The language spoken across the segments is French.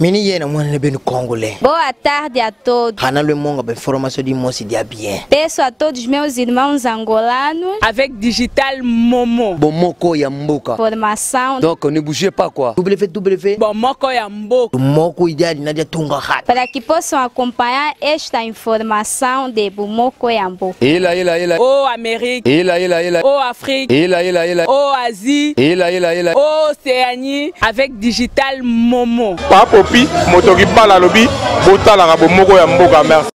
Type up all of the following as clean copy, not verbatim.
Mini yena mwana bem congolais. Boa tarde a todos. Hanalo monga be formação de moço dia bien. Peço a todos meus irmãos angolanos avec Digital Momo. Bomoko ya mboka. Formação. Donc ne bougez pas quoi. www. Bomoko ya mboka. Moko ideal nadia tunga hat. Para que possam acompanhar esta informação de Bomoko ya mboka. Oh Amérique. Oh Afrique. Oh Asie. Oh Océanie avec Digital Momo. Papopi, motoki bala lobi, botala ka Bomoko ya mboka merci.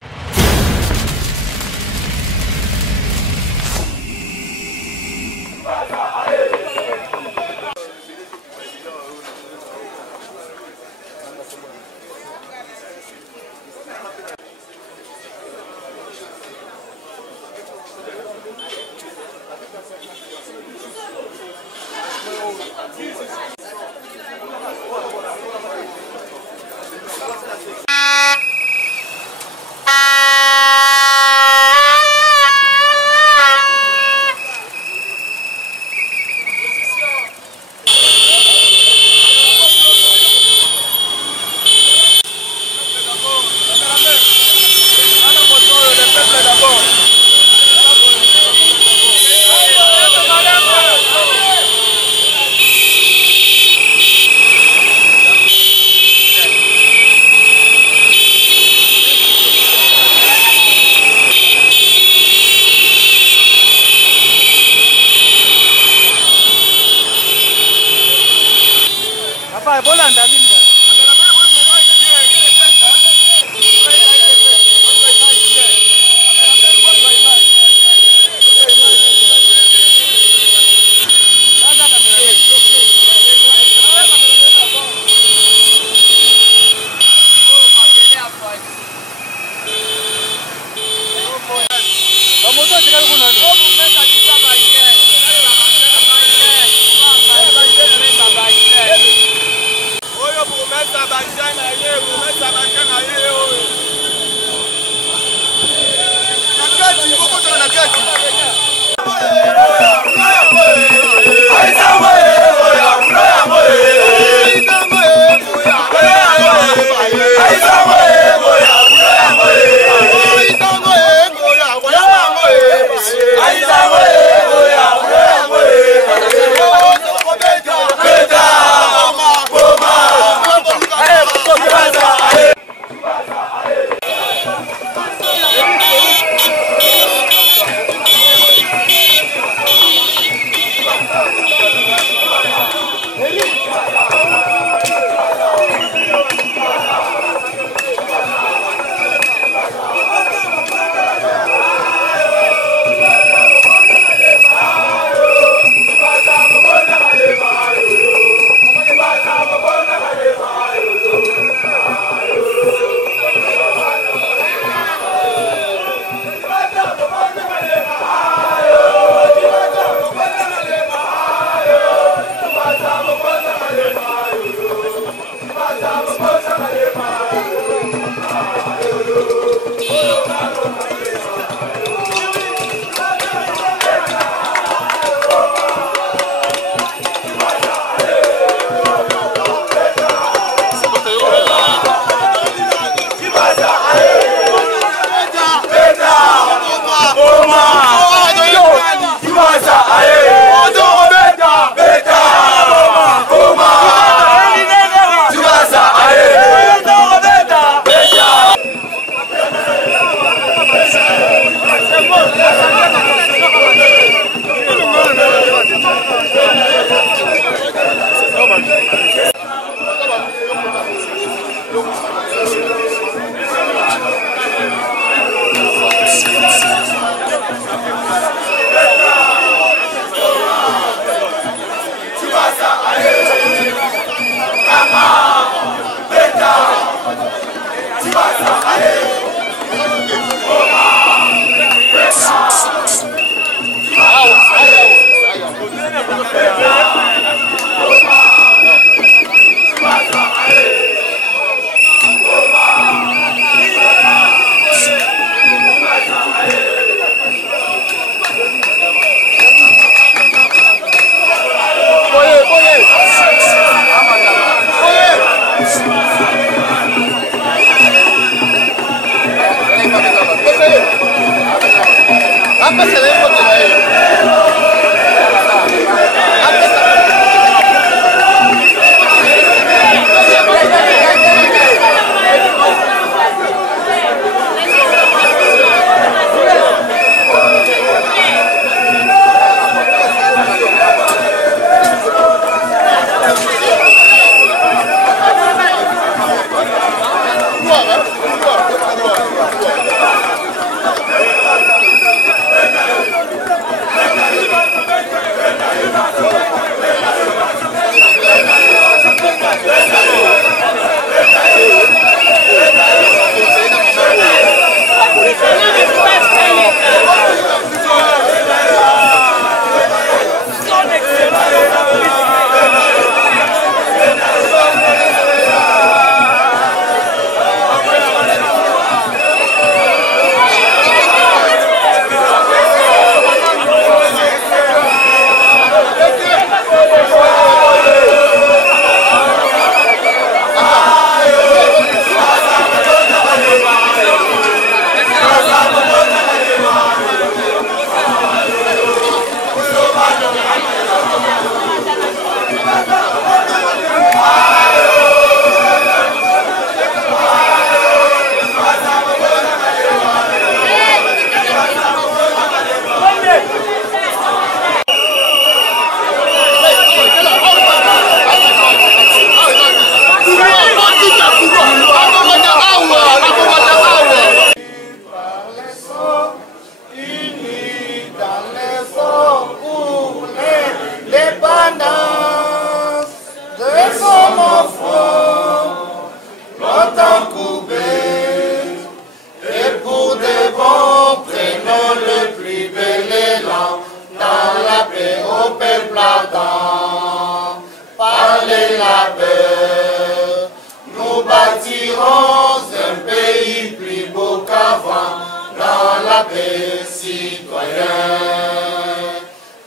les citoyens,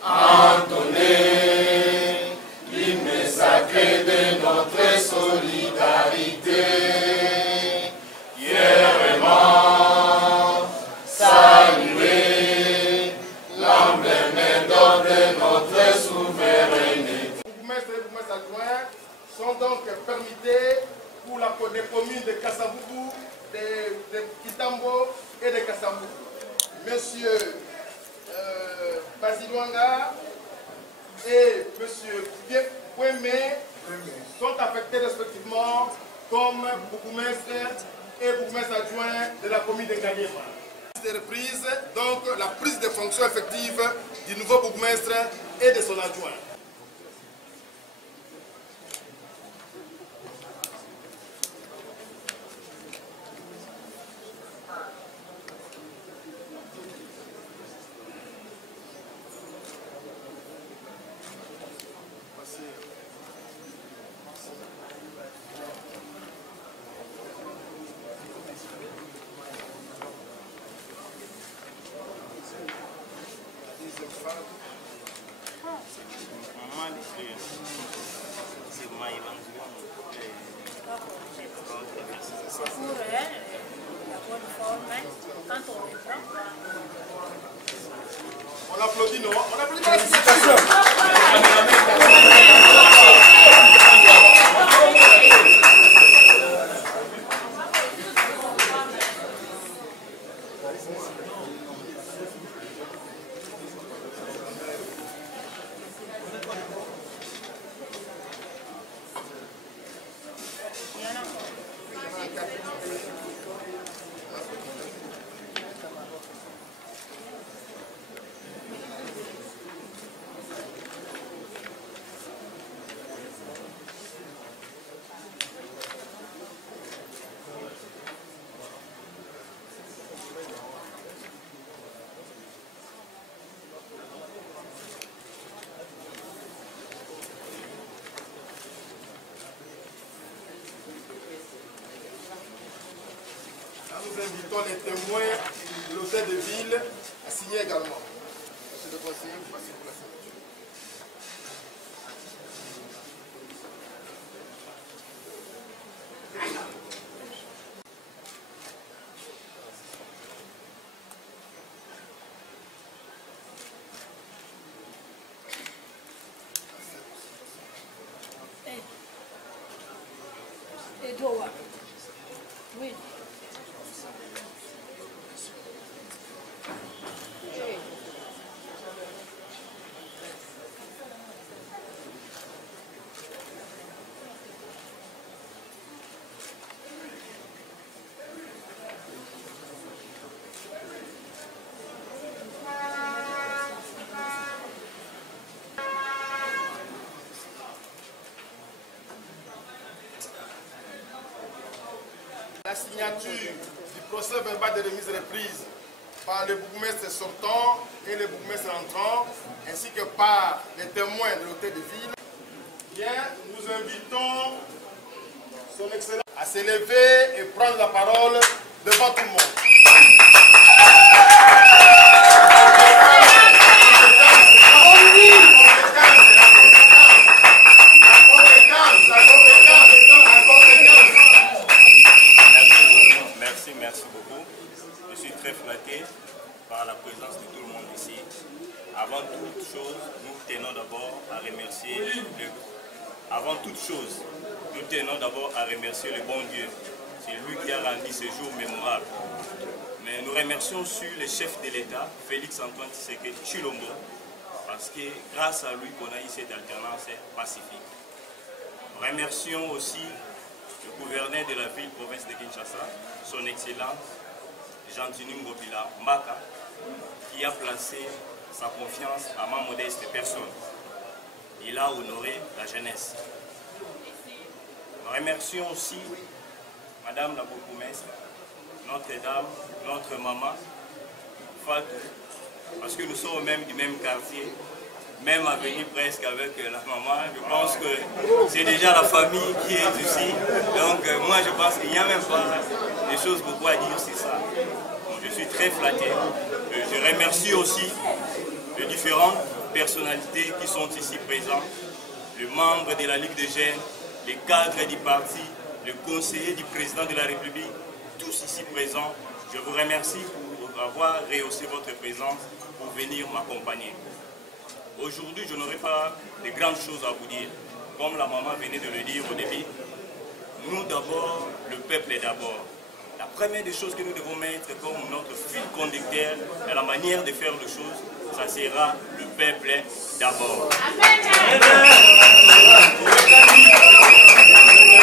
entonner l'hymne sacré de notre solidarité. Fièrement saluer l'emblème d'or de notre souveraineté. Bourgmestres et bourgmestres adjoints sont donc permittés pour les communes de Kassabougou, de Kitambo et de Kassabougou. Monsieur Basilwanga et monsieur Pouemé sont affectés respectivement comme bourgmestres et bourgmestres adjoints de la commune de Ngaliema. De reprise, donc la prise de fonction effective du nouveau bourgmestre et de son adjoint. On applaudit, non? On applaudit pas la situation. Nous invitons les témoins de l'hôtel de ville à signer également. Monsieur le conseiller, vous passez pour la signature. Et toi, oui. La signature du procès verbal de remise reprise par le bourgmestre sortant et le bourgmestre entrant, ainsi que par les témoins de l'hôtel de ville. Bien, nous invitons son Excellence à s'élever et prendre la parole devant tout le monde. Merci beaucoup. Je suis très flatté par la présence de tout le monde ici. Avant toute chose, nous tenons d'abord à remercier le bon Dieu. C'est lui qui a rendu ce jour mémorable. Mais nous remercions sur le chef de l'État, Félix Antoine Tshisekedi Tshilombo, parce que grâce à lui qu'on a eu cette alternance pacifique. Nous remercions aussi le gouverneur de la ville-province de Kinshasa, son Excellence Jean-Tini Ngobila Mbaka, qui a placé sa confiance à ma modeste personne. Il a honoré la jeunesse. Nous remercions aussi Madame la bourgmestre, Notre-Dame, notre maman, Fatou, parce que nous sommes même du même quartier, même avenue presque avec la maman. Je pense que c'est déjà la famille qui est ici. Donc moi je pense qu'il n'y a même pas des choses beaucoup à dire sur ça. Donc, je suis très flatté Je remercie aussi les différentes personnalités qui sont ici présentes, les membres de la Ligue des jeunes, les cadres du parti, les conseillers du président de la République, tous ici présents. Je vous remercie pour avoir rehaussé votre présence pour venir m'accompagner. Aujourd'hui, je n'aurai pas de grandes choses à vous dire. Comme la maman venait de le dire au début, nous d'abord, le peuple est d'abord. La première des choses que nous devons mettre comme notre fil conducteur dans la manière de faire les choses, ça sera le peuple d'abord.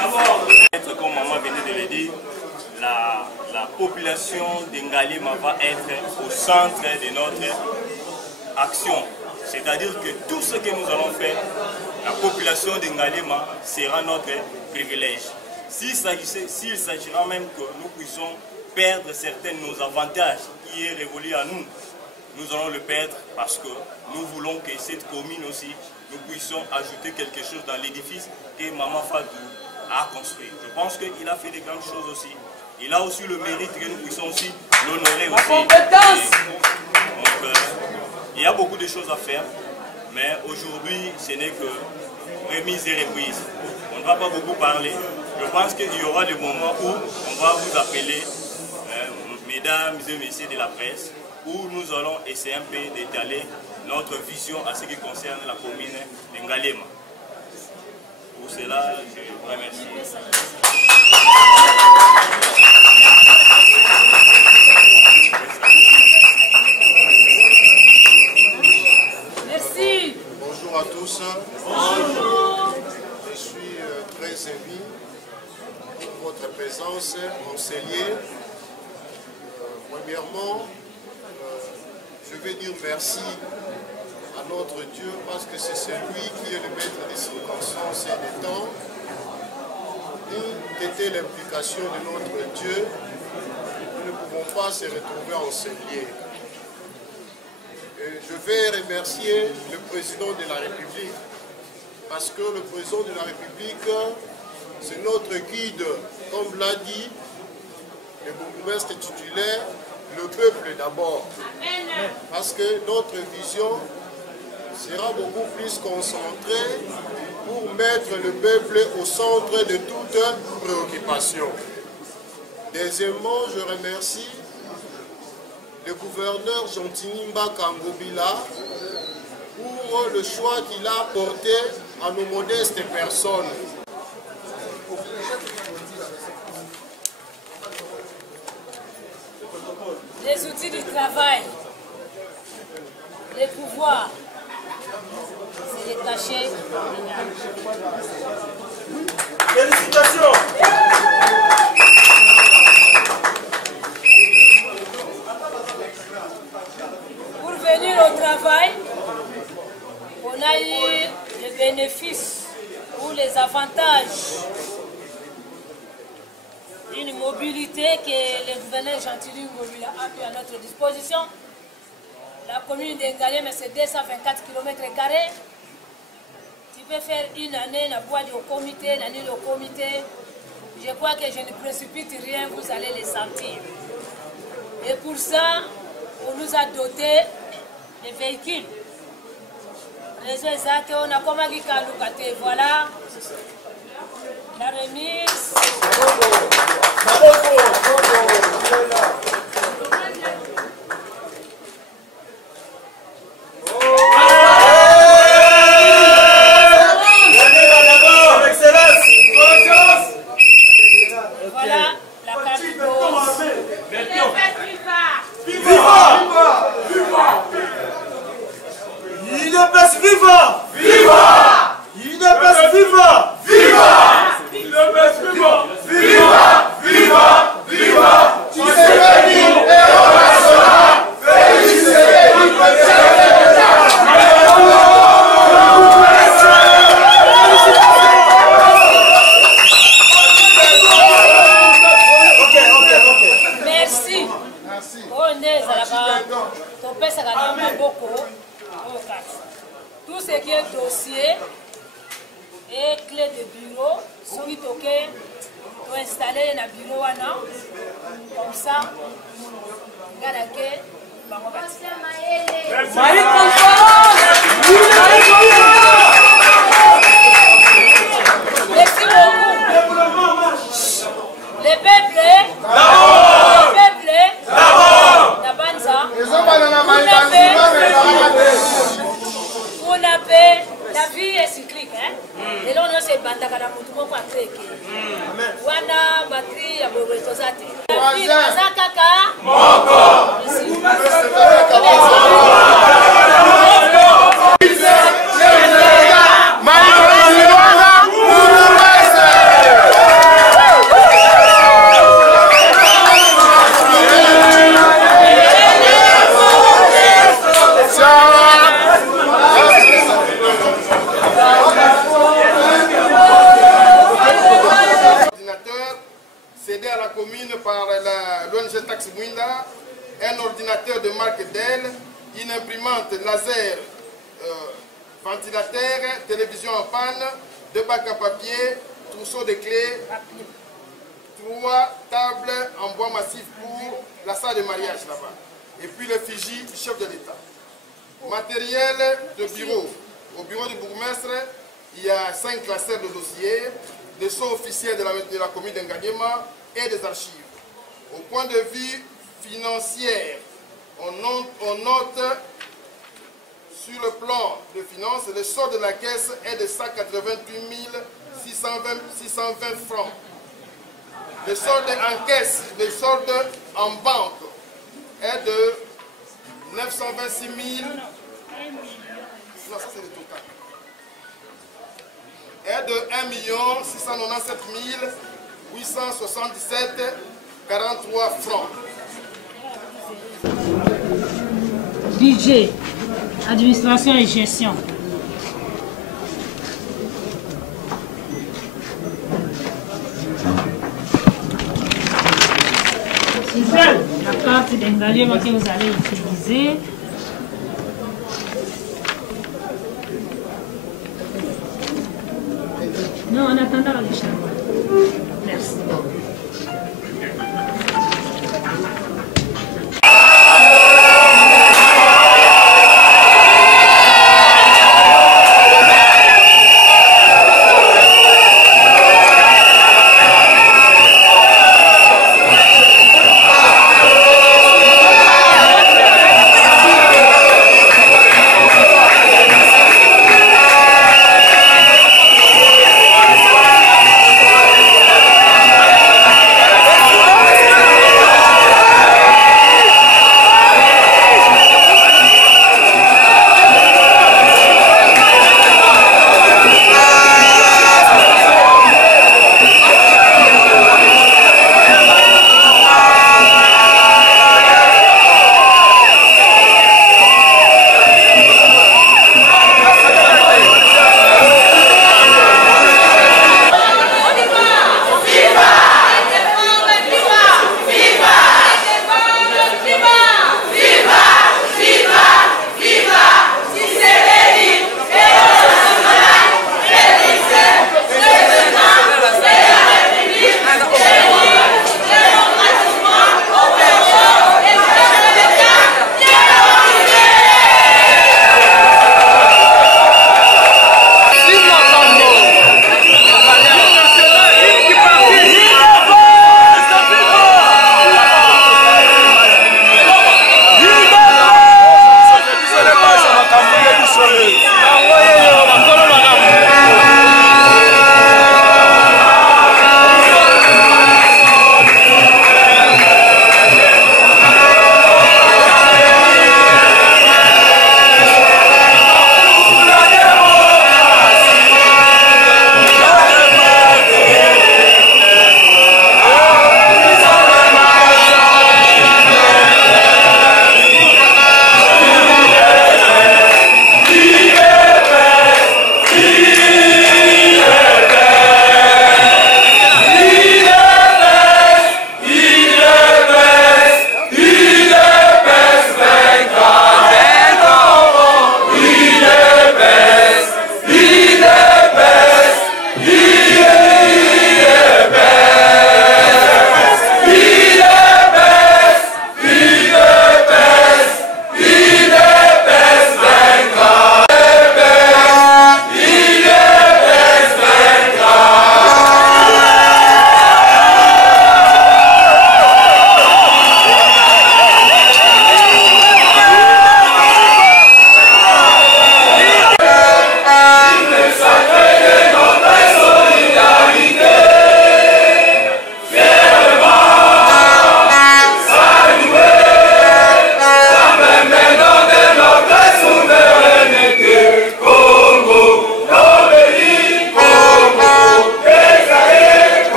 D'abord, comme maman venait de le dire, la population d'Ngalema va être au centre de notre action. C'est-à-dire que tout ce que nous allons faire, la population d'Ngalema sera notre privilège. S'il s'agira même que nous puissions perdre certains de nos avantages qui est révolu à nous, nous allons le perdre parce que nous voulons que cette commune aussi, nous puissions ajouter quelque chose dans l'édifice que Maman Fatou a construit. Je pense qu'il a fait de grandes choses aussi. Il a aussi le mérite que nous puissions aussi l'honorer aussi. Donc, il y a beaucoup de choses à faire, mais aujourd'hui, ce n'est que remise et reprise. On ne va pas beaucoup parler. Je pense qu'il y aura des moments où on va vous appeler, mesdames et messieurs de la presse, où nous allons essayer un peu d'étaler notre vision à ce qui concerne la commune de Ngalema. Pour cela, je vous remercie. Merci. Bonjour à tous. Bonjour. Je suis très ému pour votre présence en Cellier. Premièrement, je vais dire merci à notre Dieu parce que c'est celui qui est le maître des circonstances et des temps. D'où était l'implication de notre Dieu, nous ne pouvons pas se retrouver en Cellier. Et je vais remercier le président de la République parce que le président de la République, c'est notre guide, comme l'a dit le bourgmestre titulaire, le peuple d'abord. Parce que notre vision sera beaucoup plus concentrée pour mettre le peuple au centre de toute préoccupation. Deuxièmement, je remercie le gouverneur Gentinimba Kangobila pour le choix qu'il a porté à nos modestes personnes. Les outils du travail, les pouvoirs, c'est détaché. Félicitations. Pour venir au travail, on a eu les bénéfices ou les avantages d'une mobilité que le gouverneur Gentilly Ngobila a mis à notre disposition. La commune d'Ngalema, c'est 224 km². Tu peux faire une année dans bois au comité, l'année au comité. Je crois que je ne précipite rien, vous allez les sentir. Et pour ça, on nous a doté des véhicules. Réseau exact, on a commandé Kalukate. Voilà la remise. Voilà la carte rose. UDPS viva! Viva! UDPS viva! Viva! UDPS viva! Viva! Viva! Viva! Tshisekedi et Obasanjo! Merci. On est à la tout ce qui est dossier et clé de bureau, ceux qui ont installé un bureau, comme ça, bango bati. Merci beaucoup. Le peuple, la vie est cyclique. Et là, on a ces bandes à la mouton pour créer. Wana batterie à Bogotozate. La vie est Kaka. Cédé à la commune par l'ONG Taxi Mwinda, un ordinateur de marque Dell, une imprimante laser, ventilateur, télévision en panne, 2 bacs à papier, trousseau de clés, 3 tables en bois massif pour la salle de mariage là-bas. Et puis l'effigie du chef de l'État. Matériel de bureau. Au bureau du bourgmestre, il y a 5 classeurs de dossiers, des sceaux officiels de la commune d'Engagema et des archives. Au point de vue financier, on note sur le plan de finances, le solde de la caisse est de 188 620 francs. Le solde en caisse, le solde en banque est de 926 000. Non, ça c'est le total. Est de 1 697 877 43 francs. Budget, administration et gestion. La carte d'engagement que vous allez utiliser. Non, en attendant le charbon. Merci. Merci.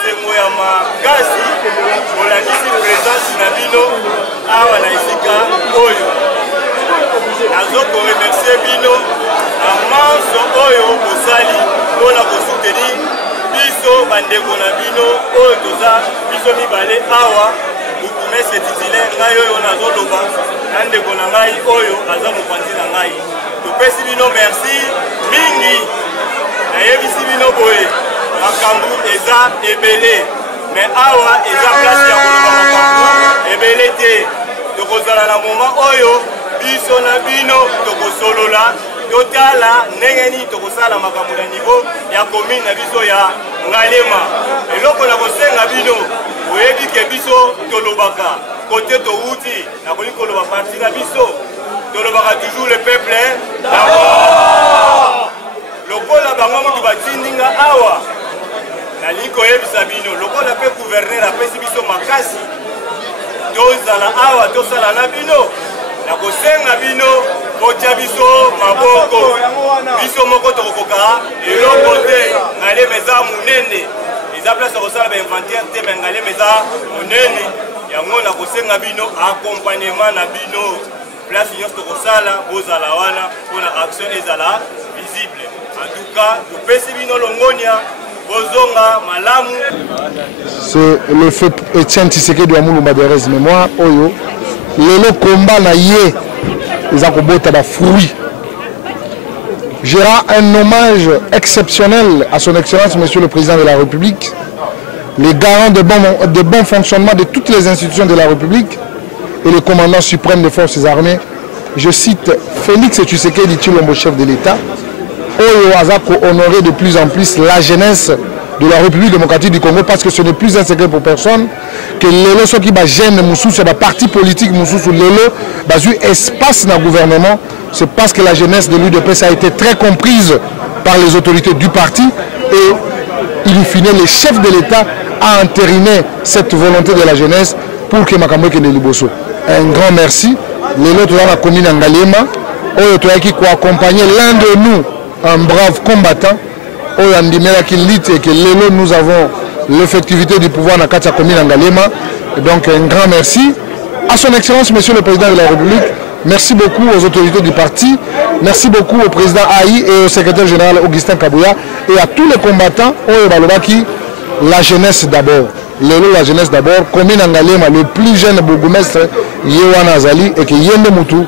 esengo ya makasi olakisi présence na bino awa na esika oyo nazokoremercie bino na manso oyo bosali mpona kosoutenir biso bandeko na bino oyo toza biso mibale awa bukumese titulaire ngai oyo nazoloba na ndeko na ngai oyo aza mopanzi na ngai topesi bino merci mingi nayebisi bino boye makambo eza ebele me awa eza place ya koloba makambo ebele te tokozala na moment oyo biso na bino tokosolola totala ndenge nini tokosala makambo na niveau ya commune na biso ya Ngalema eloko na kosenga bino oyebi ke biso tolobaka kote touti na kolingi koloba parti na biso tolobaka toujours le peuple d'abord lokola bango mutu batindinga awa nalingi koyebisa bino lokola mpe gouverneur apesi biso makasi tozala awa tosala na bino na kosenga bino otya biso maboko biso moko tokokoka eloko te Ngalema eza munene eza place ya kosala bainventaire te me Ngalema eza munene yango na kosenga bino accompagnement na bino place nyonso tokosala bozala wana mpona action ezala visible en tout cas topesi bino longonia bozonga malamu. C'est le feu Etienne Tshisekedi wa Mulumba de Rez mémoire oyo lelo combat na ye eza kobota ba fruit. Je rends un hommage exceptionnel à son excellence monsieur le président de la République, les garants de bon fonctionnement de toutes les institutions de la République et le commandant suprême des forces armées. Je cite Félix Tshisekedi Tshilombo, chef de l'État, oyo azako honorer de plus en plus la jeunesse de la République démocratique du Congo, parce que ce n'est plus un secret pour personne que lelo soki ba jeune mususu ba parti politique mususu lelo bazu espace dans le gouvernement, c'est parce que la jeunesse de l'UDPS a été très comprise par les autorités du parti et il finit le chef de l'État a entériné cette volonté de la jeunesse pour que makambo kende liboso. Un grand merci. Lelo to la commune Ngalema oyo to yaki ko accompagner l'un de nous, un brave combattant. Et que nous avons l'effectivité du pouvoir dans la commune Ngalema. Donc un grand merci à son excellence monsieur le président de la République. Merci beaucoup aux autorités du parti. Merci beaucoup au président Aïe et au secrétaire général Augustin Kabouya et à tous les combattants. La jeunesse d'abord. La jeunesse d'abord. Commune Ngalema, le plus jeune bourgmestre Yewana Azali et que Yende Moutou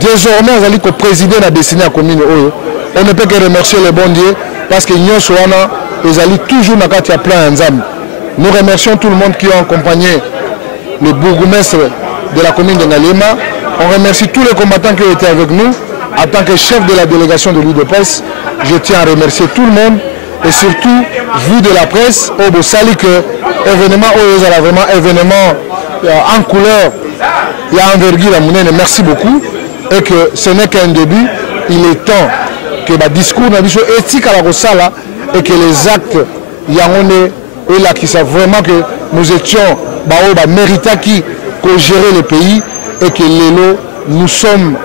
désormais Azali ko président a destiné à commune Oyo. On ne peut que remercier le bon Dieu parce que nous sommes toujours dans le plein ensemble. Nous remercions tout le monde qui a accompagné le bourgmestre de la commune de Ngalema. On remercie tous les combattants qui ont été avec nous. En tant que chef de la délégation de l'UDPS, je tiens à remercier tout le monde et surtout, vu de la presse, au Bossali que l'événement est vraiment événement en couleur, il y a envergure à Mounene. Merci beaucoup et que ce n'est qu'un début. Il est temps que le discours est éthique à la Rossala et que les actes et là qui savent vraiment que nous étions méritants qui gérer le pays et que nous sommes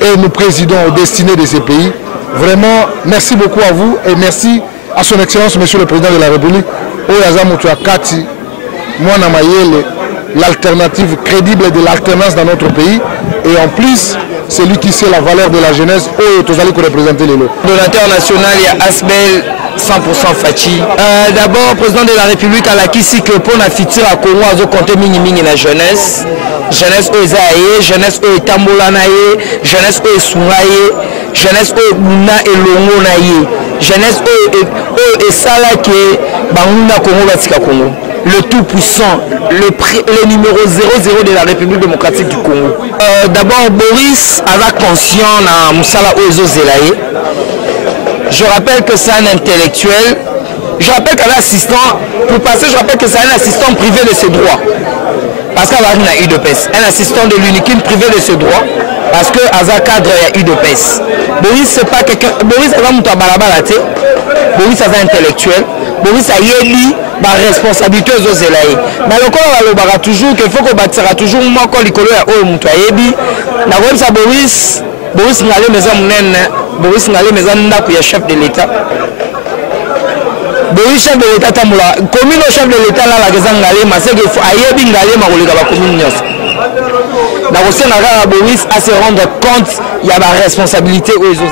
et nous présidons aux destinées de ces pays. Vraiment, merci beaucoup à vous et merci à son excellence monsieur le président de la République l'alternative crédible de l'alternance dans notre pays et en plus c'est lui qui sait la valeur de la jeunesse qui représenter les lots. Donateur national, il y a Asbel 100% Fachi. D'abord, président de la République à la Kisik pour la future à Congo a compté mini la jeunesse. Jeunesse au Zaïe, jeunesse au Tambolanaye, jeunesse au Souraye, jeunesse au Muna et Longo Naye, jeunesse au Salake, Banguna Congo Batika Congo. Le tout-puissant, le numéro 00 de la République démocratique du Congo. D'abord, Boris a conscient à Moussala Oezo Zelaye. Je rappelle que c'est un intellectuel. Je rappelle qu'un assistant, pour passer, je rappelle que c'est un assistant privé de ses droits. Parce qu'Azak a eu de PES. Un assistant de l'uniquine privé de ses droits. Parce que Azak cadre a eu de PES. Boris, c'est pas quelqu'un. Boris, a un balabalate. Boris, a un intellectuel. Boris, a yéli. La responsabilité aux Zelaye. Mais le corps va toujours qu'il faut qu'on bâtira toujours moins quand les colons à Oumutoyebi. La web ça Boris n'allait maison Boris n'allait maison n'a chef de l'État. boyi chef de l'état tamula commune chef de l'état là la kezanga ngalema c'est que ayebi ngalema koleka ba commune nyonso na kosenga kaka Boris à se rendre compte ya ba responsabilité ozo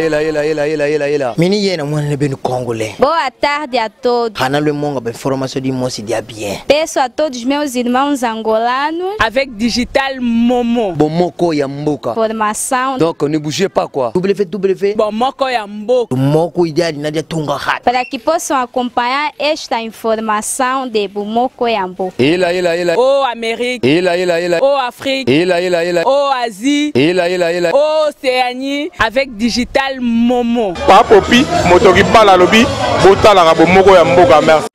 Ela. Mini yena mwana benu congolais. Boa tarde a todos. Hana le monga ba informação de moço dia bien. Peço a todos meus irmãos angolanos avec Digital Momo. Bomoko ya mboka. Formação. Donc ne bougez pas quoi. www. Bomoko ya mboka. Bomoko ideal nadia tunga hat. Para que possam acompanhar esta informação de Bomoko ya mboka. Ela. Oh Amérique. Ela. Oh Afrique. Ela. Oh Asie. Ela. Oh Océanie avec Digital Momo. Papopi, motoki bala lobi, botala ka bomoko ya mboka merci.